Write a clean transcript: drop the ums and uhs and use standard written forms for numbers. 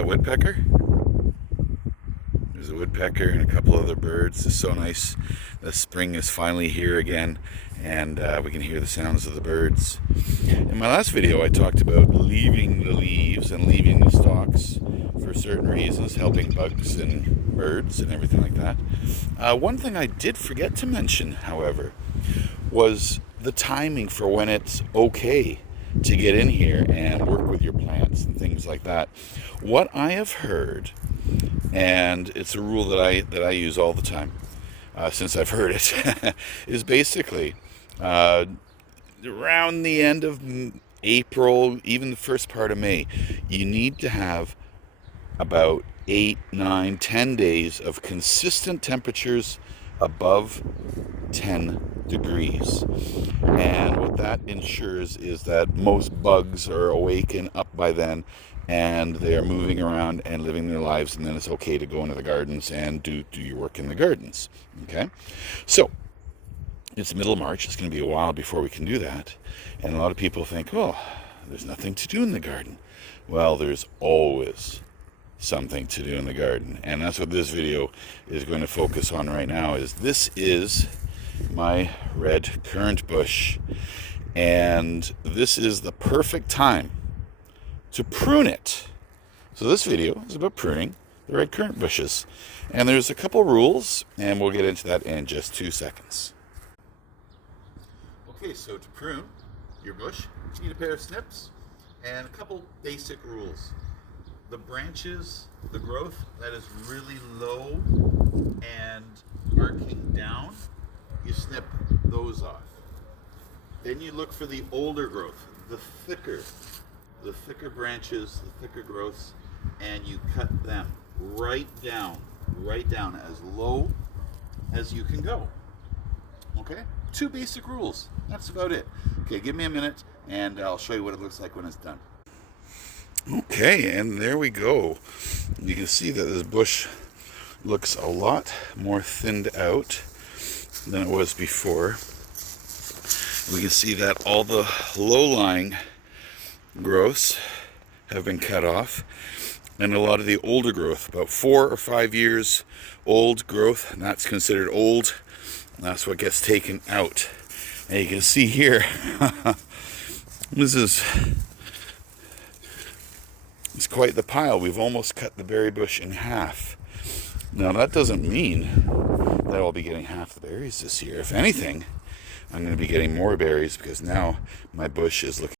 that woodpecker? There's a woodpecker and a couple other birds. It's so nice. The spring is finally here again, and we can hear the sounds of the birds. In my last video, I talked about leaving the leaves and leaving the stalks for certain reasons, helping bugs and birds and everything like that. One thing I did forget to mention, however, was the timing for when it's okay to get in here and work with your plants and things like that. What I have heard, and it's a rule that I use all the time since I've heard it, is basically around the end of April, even the first part of May, you need to have about 8, 9, 10 days of consistent temperatures above 10 degrees. And what that ensures is that most bugs are awake and up by then, and they are moving around and living their lives, and then it's okay to go into the gardens and do your work in the gardens. Okay? So, it's the middle of March. It's going to be a while before we can do that. And a lot of people think, oh, there's nothing to do in the garden. Well, there's always something to do in the garden. And that's what this video is going to focus on right now. This is my red currant bush. And this is the perfect time to prune it. So this video is about pruning the red currant bushes. And there's a couple rules, and we'll get into that in just 2 seconds. Okay, so to prune your bush, you need a pair of snips and a couple basic rules. The branches, the growth that is really low and arcing down, you snip those off. Then you look for the older growth, the thicker branches, the thicker growths, and you cut them right down as low as you can go. Okay? 2 basic rules. That's about it. Okay, give me a minute and I'll show you what it looks like when it's done. Okay, and there we go. You can see that this bush looks a lot more thinned out than it was before. We can see that all the low-lying growths have been cut off, and a lot of the older growth, about 4 or 5 years old growth, and that's considered old. That's what gets taken out. And you can see here, it's quite the pile. We've almost cut the berry bush in half. Now that doesn't mean that I'll be getting half the berries this year. If anything, I'm going to be getting more berries because now my bush is looking